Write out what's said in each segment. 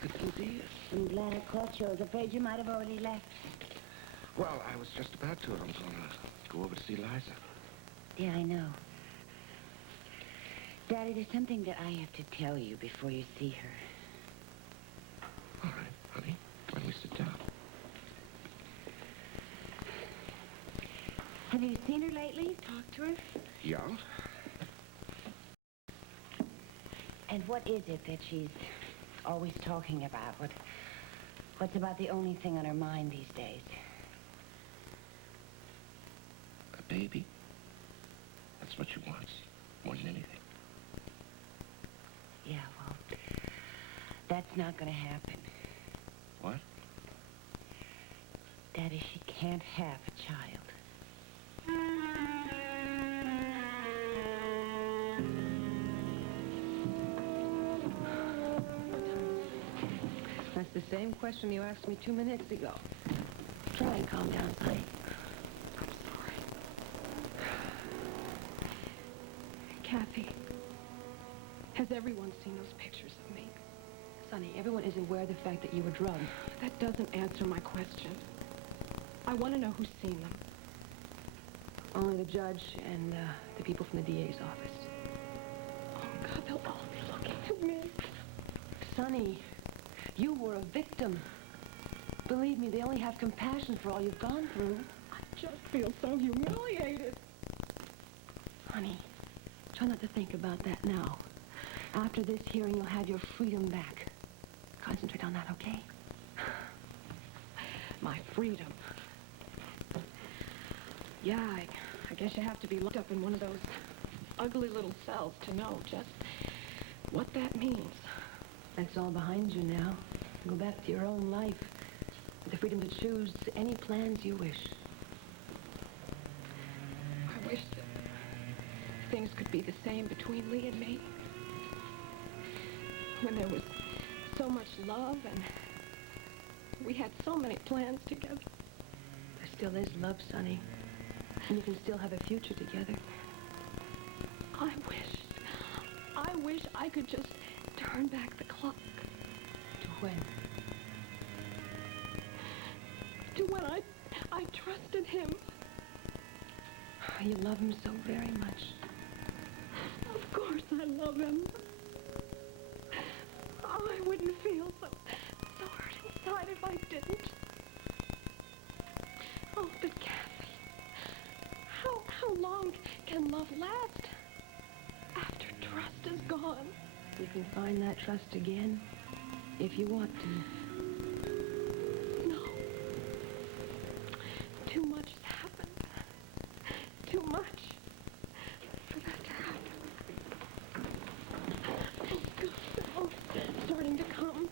Good to see you. I'm glad I caught you. I was afraid you might have already left. Well, I was just about to. I was going to go over to see Liza. Yeah, I know. Daddy, there's something that I have to tell you before you see her. All right, honey. Why don't we sit down? Have you seen her lately? Talked to her? Yeah? And what is it that she's always talking about? What's about the only thing on her mind these days? A baby. That's what she wants, more than anything. Yeah, well, that's not going to happen. What? Daddy, she can't have a child. That's the same question you asked me 2 minutes ago. Try and calm down, Sonny. I'm sorry. Kathy, has everyone seen those pictures of me? Sonny, everyone is aware of the fact that you were drugged. That doesn't answer my question. I want to know who's seen them. Only the judge and the people from the DA's office. Oh, God, they'll all be looking at me. Sonny, you were a victim. Believe me, they only have compassion for all you've gone through. I just feel so humiliated. Honey, try not to think about that now. After this hearing, you'll have your freedom back. Concentrate on that, okay? My freedom. Yeah, I guess you have to be locked up in one of those ugly little cells to know just what that means. That's all behind you now. Go back to your own life with the freedom to choose any plans you wish. I wish that things could be the same between Lee and me. When there was so much love and we had so many plans together. There still is love, Sonny. And you can still have a future together. I wish I could just turn back the clock. To when? To when I trusted him. You love him so very much. Of course I love him. Oh, I wouldn't feel so hurt inside if I didn't. Oh, but Kathy, how long can love last after trust is gone? You can find that trust again if you want to. No. Too much has happened. Too much for that to happen. Oh, starting to come.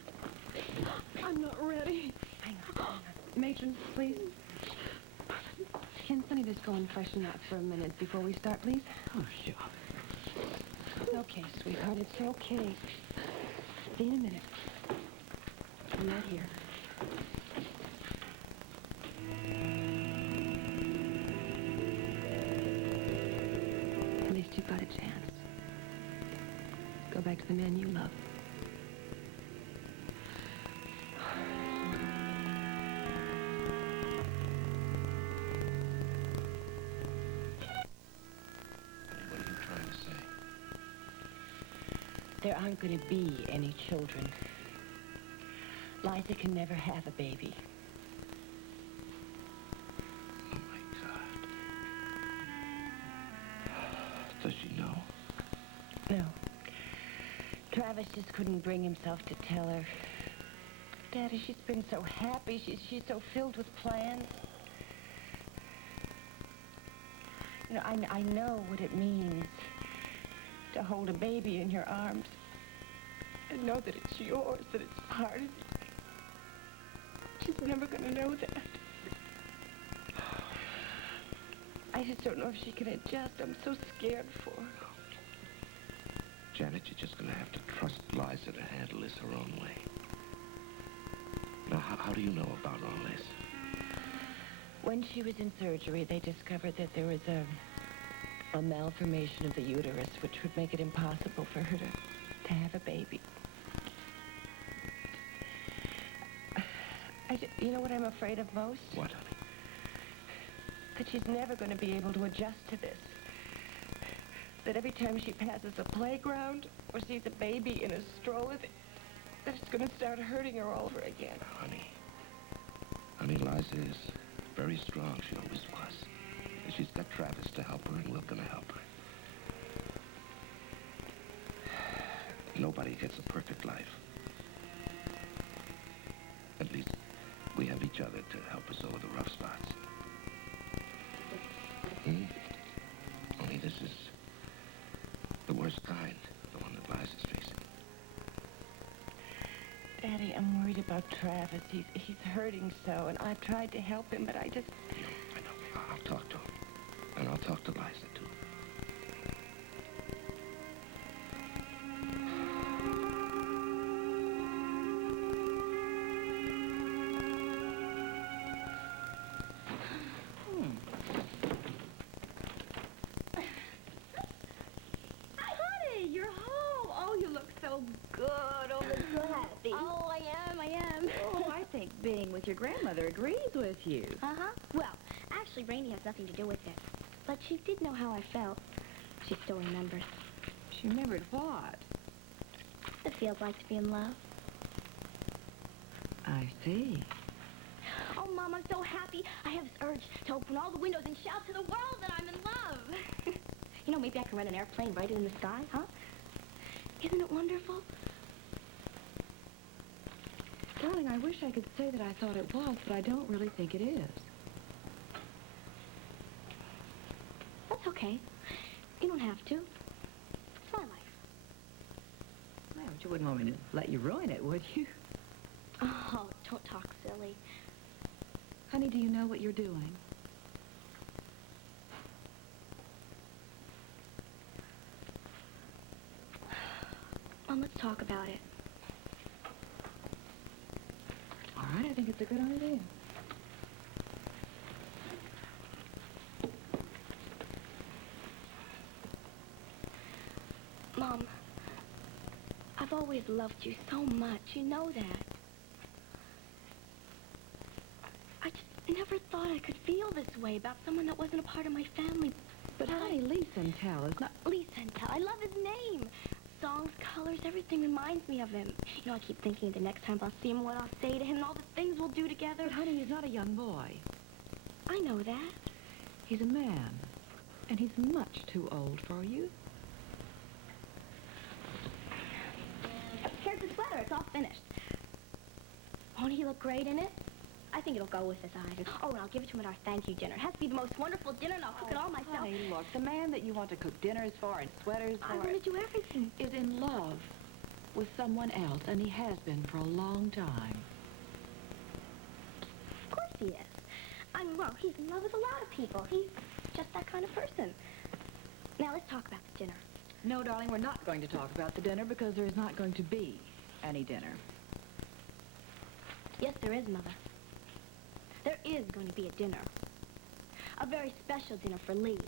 I'm not ready. Hang on. Matron, please. Can Sonny just go and freshen up for a minute before we start, please? Oh, sure. It's okay, sweetheart. It's okay. See you in a minute. I'm right here. At least you've got a chance. Go back to the man you love. What are you trying to say? There aren't going to be any children. Liza can never have a baby. Oh, my God. Does she know? No. Travis just couldn't bring himself to tell her. Daddy, she's been so happy. She's so filled with plans. You know, I know what it means to hold a baby in your arms and know that it's yours, that it's part of you. She's never going to know that. I just don't know if she can adjust. I'm so scared for her. Janet, you're just going to have to trust Liza to handle this her own way. Now, how do you know about all this? When she was in surgery, they discovered that there was a malformation of the uterus, which would make it impossible for her to have a baby. You know what I'm afraid of most? What, honey? That she's never going to be able to adjust to this. That every time she passes a playground or sees a baby in a stroller, that it's going to start hurting her all over again. Honey, Liza is very strong. She always was. And she's got Travis to help her, and we're going to help her. Nobody gets a perfect life. At least we have each other to help us over the rough spots. Only this is the worst kind, the one that Liza's facing. Daddy, I'm worried about Travis. He's hurting so, and I've tried to help him, but I know. I'll talk to him. And I'll talk to Liza, too. Honey, you're home. Oh, you look so good. Oh, I'm so happy. Oh, I am. Oh, I think being with your grandmother agrees with you. Uh-huh. Well, actually, Rainey has nothing to do with it. But she did know how I felt. She still remembers. She remembered what? It feels like to be in love. I see. Oh, Mom, I'm so happy. I have this urge to open all the windows and shout to the world that I'm in love. You know, maybe I can rent an airplane right in the sky, huh? Isn't it wonderful? Darling, I wish I could say that I thought it was, but I don't really think it is. That's okay. You don't have to. It's my life. Well, but you wouldn't want me to let you ruin it, would you? Oh, don't talk silly. Honey, do you know what you're doing? Mom, let's talk about it. All right, I think it's a good idea. Mom, I've always loved you so much. You know that. I just never thought I could feel this way about someone that wasn't a part of my family. But honey, Lee Santel is not... Lee Santel. I love his name. Songs, colors, everything reminds me of him. You know, I keep thinking the next time I'll see him, what I'll say to him, and all the things we'll do together. But honey, he's not a young boy. I know that. He's a man. And he's much too old for you. Here's the sweater. It's all finished. Won't he look great in it? I think it'll go with his eyes. Oh, and I'll give it to him at our thank you dinner. It has to be the most wonderful dinner, and I'll cook it all myself. Honey, look, the man that you want to cook dinners for and sweaters for... I want to do everything. ...is in love with someone else, and he has been for a long time. Of course he is. Well, he's in love with a lot of people. He's just that kind of person. Now, let's talk about the dinner. No, darling, we're not going to talk about the dinner because there is not going to be any dinner. Yes, there is, Mother. There is going to be a dinner. A very special dinner for Lee.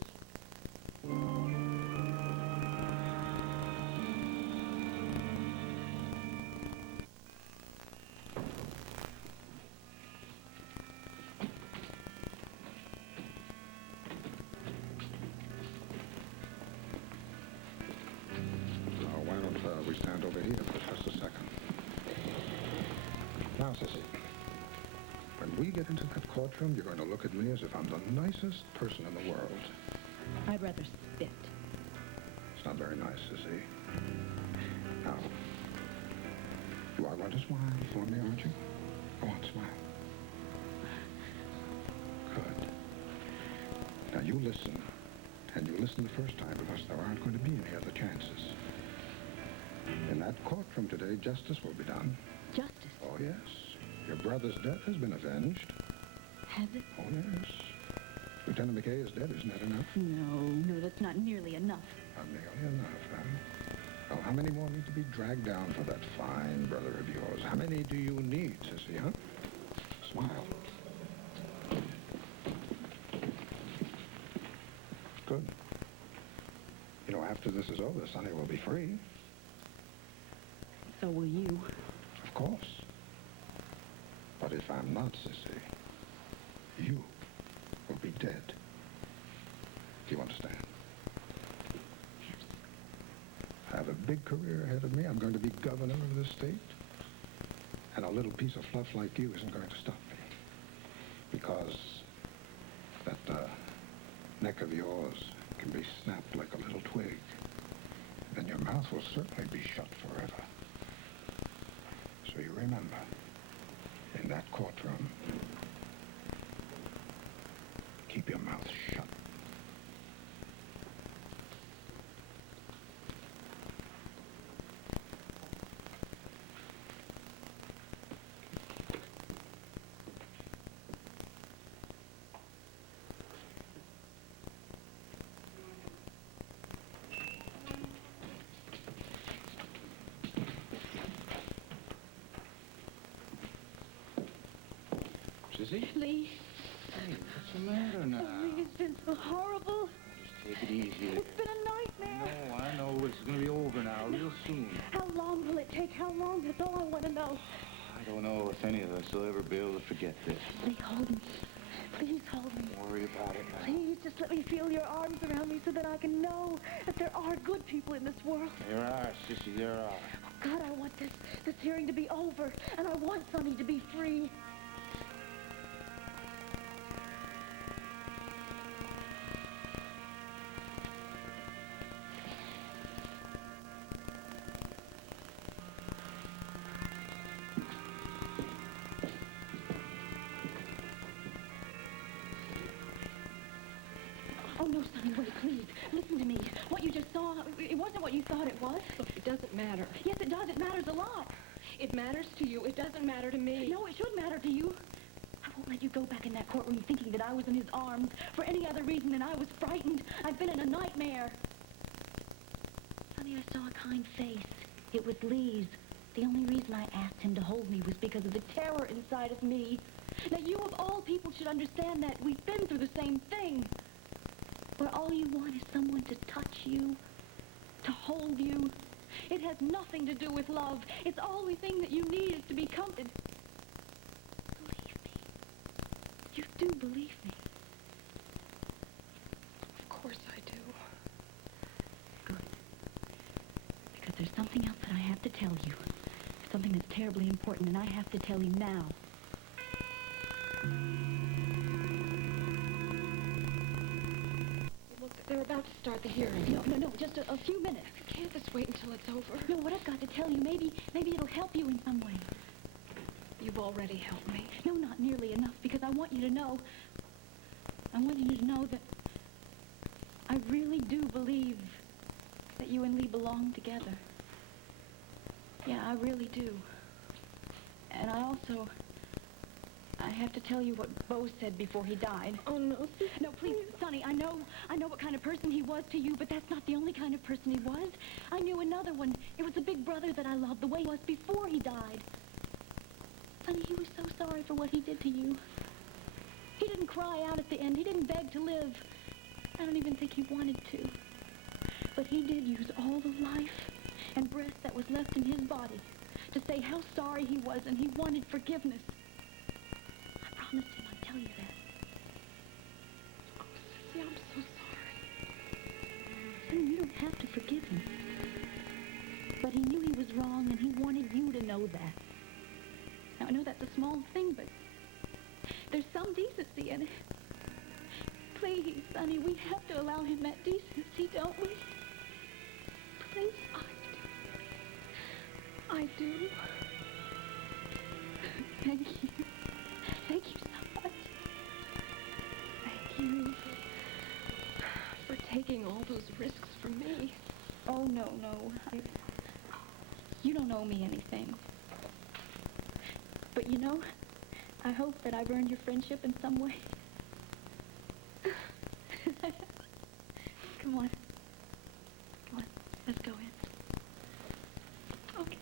Why don't we stand over here for just a second? Now, Cissy, when we get into that courtroom, you're going to look at me as if I'm the nicest person in the world. I'd rather spit. It's not very nice, Cissy. Now, you are going to smile for me, aren't you? Go on, smile. Good. Now, you listen. And you listen the first time because there aren't going to be any other chances. In that courtroom today, justice will be done. Justice? Oh, yes. Your brother's death has been avenged. Has it? Oh, yes. Lieutenant McKay is dead. Isn't that enough? No, that's not nearly enough. Not nearly enough, huh? Well, how many more need to be dragged down for that fine brother of yours? How many do you need, Cissy, huh? Smile. Good. You know, after this is over, Sonny will be free. So will you. Of course. But But if I'm not, Cissy, you will be dead. Do you understand? Yes. I have a big career ahead of me. I'm going to be governor of this state. And a little piece of fluff like you isn't going to stop me. Because that neck of yours can be snapped like a little twig. Then your mouth will certainly be shut forever. So you remember, in that courtroom, keep your mouth shut. Cissy? Lee. Hey, what's the matter now? Lee, it's been so horrible. Just take it easy. It's been a nightmare. No, I know. It's going to be over now, real soon. How long will it take? How long? That's all I want to know. I don't know if any of us will ever be able to forget this. Lee, hold me. Please hold me. Don't worry about it now. Please, just let me feel your arms around me so that I can know that there are good people in this world. There are, Cissy, there are. Oh, God, I want this hearing to be over, and I want Sonny to be free. Oh, no, Sonny, wait, please. Listen to me. What you just saw, it wasn't what you thought it was. Look, it doesn't matter. Yes, it does. It matters a lot. It matters to you. It doesn't matter to me. No, it should matter to you. I won't let you go back in that courtroom thinking that I was in his arms for any other reason than I was frightened. I've been in a nightmare. Sonny, I saw a kind face. It was Lee's. The only reason I asked him to hold me was because of the terror inside of me. Now, you of all people should understand that we've been through the same thing. Where all you want is someone to touch you, to hold you. It has nothing to do with love. It's the only thing that you need is to be comforted. Believe me. You do believe me. Of course I do. Good. Because there's something else that I have to tell you. Something that's terribly important, and I have to tell you now. Look, they're about to start the hearing. No, just a few minutes. Can't this wait until it's over? No, what I've got to tell you, maybe it'll help you in some way. You've already helped me. No, not nearly enough, because I want you to know that I really do believe that you and Lee belong together. Yeah, I really do. And I have to tell you what Bo said before he died. Oh, no. No, please, Sonny, I know what kind of person he was to you, but that's not the only kind of person he was. I knew another one. It was the big brother that I loved, the way he was before he died. Sonny, he was so sorry for what he did to you. He didn't cry out at the end. He didn't beg to live. I don't even think he wanted to. But he did use all the life and breath that was left in his body to say how sorry he was, and he wanted forgiveness. I promised him I'd tell you that. Oh, Cissy, I'm so sorry. Sonny, you don't have to forgive him. But he knew he was wrong, and he wanted you to know that. Now, I know that's a small thing, but there's some decency in it. Please, Sonny, we have to allow him that decency, don't we? Please. I do. Thank you. Thank you so much. Thank you for taking all those risks for me. Oh, no. You don't owe me anything. But you know, I hope that I've earned your friendship in some way. Come on. Let's go in. Okay.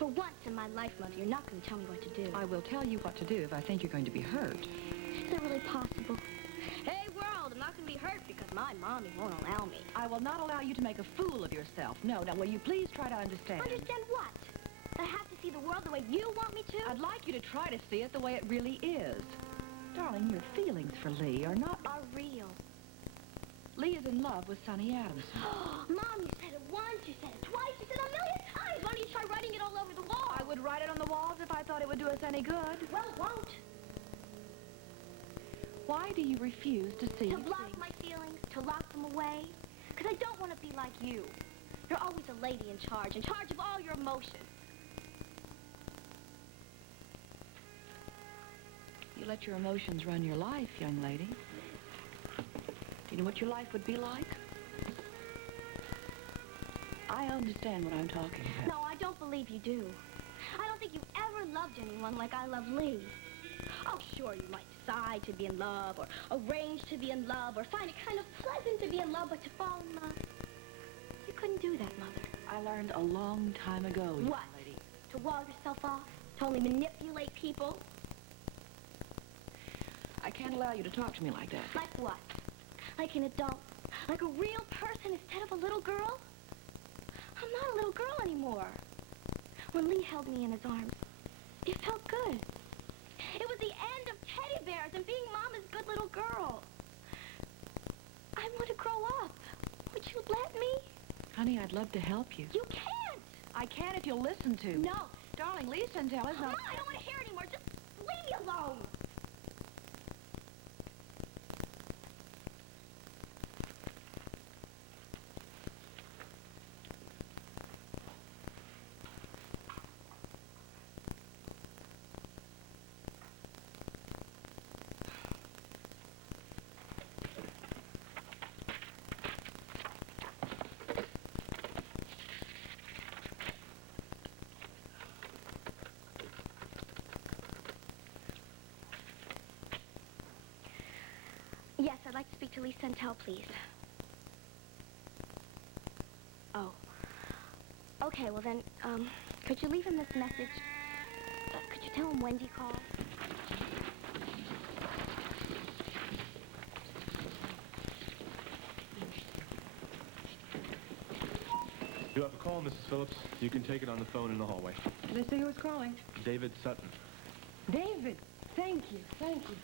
For once in my life, Mother, you're not going to tell me what to do. I will tell you what to do if I think you're going to be hurt. Is that really possible? Hey, world, I'm not going to be hurt because my mommy won't allow me. I will not allow you to make a fool of yourself. No, now, will you please try to understand? Understand what? That I have to see the world the way you want me to? I'd like you to try to see it the way it really is. Darling, your feelings for Lee are not... Are real. Lee is in love with Sonny Adams. Mom, you said it once, you said it twice, you said it a million times. Why don't you try writing it all over the wall? I would write it on the walls if I thought it would do us any good. Well, it won't. Why do you refuse to see To the block things? my feelings, to lock them away. Because I don't want to be like you. You're always a lady in charge of all your emotions. You let your emotions run your life, young lady. Do you know what your life would be like? I understand what I'm talking about. No, I don't believe you do. I don't think you ever loved anyone like I love Lee. Oh, sure, you might decide to be in love, or arrange to be in love, or find it kind of pleasant to be in love, but to fall in love, you couldn't do that, Mother. I learned a long time ago, young What? lady. To wall yourself off? To only manipulate people? I can't allow you to talk to me like that. Like what? Like an adult? Like a real person instead of a little girl? I'm not a little girl anymore. When Lee held me in his arms, it felt good. It was the end of teddy bears and being Mama's good little girl. I want to grow up. Would you let me? Honey, I'd love to help you. You can't. I can if you'll listen to me. No. Darling, Lisa and Tell is Mama, not... I don't want to hear anymore. Just leave me alone. Yes, I'd like to speak to Lisa and Tell, please. Oh. Okay, well then, could you leave him this message? Could you tell him Wendy called? You have a call, Mrs. Phillips. You can take it on the phone in the hallway. Let's see who's calling. David Sutton. David, thank you, thank you.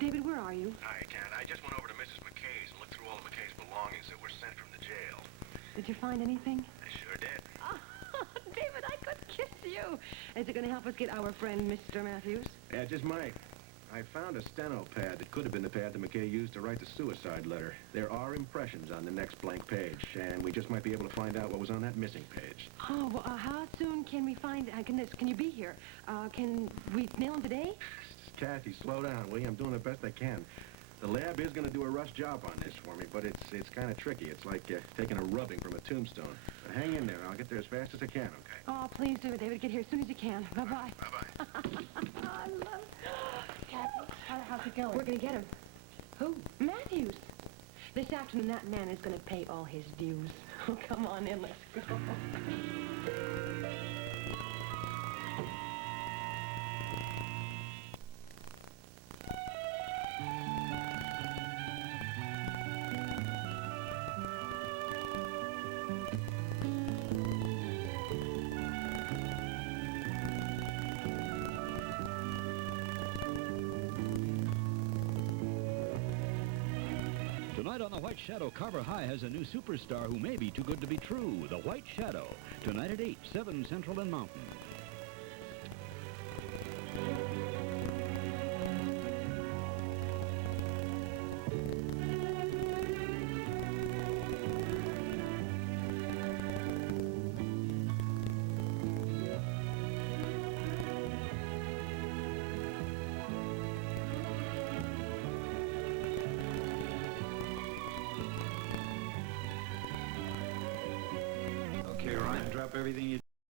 David, where are you? Hi, Ken. I just went over to Mrs. McKay's and looked through all of McKay's belongings that were sent from the jail. Did you find anything? I sure did. Oh, David, I could kiss you. Is it going to help us get our friend, Mr. Matthews? Yeah, just might. I found a steno pad that could have been the pad that McKay used to write the suicide letter. There are impressions on the next blank page, and we just might be able to find out what was on that missing page. Oh, well, how soon can we find... Can you be here? Can we mail him today? Kathy, slow down, will you? I'm doing the best I can. The lab is going to do a rush job on this for me, but it's kind of tricky. It's like taking a rubbing from a tombstone. But hang in there. I'll get there as fast as I can, okay? Oh, please do it, David. Get here as soon as you can. Bye-bye. Bye-bye. I love it. Kathy, how's it going? We're going to get him. Who? Matthews. This afternoon, that man is going to pay all his dues. Oh, come on in. Let's go. Tonight on The White Shadow, Carver High has a new superstar who may be too good to be true. The White Shadow. Tonight at 8, 7 Central and Mountain. Okay, Ryan, drop everything you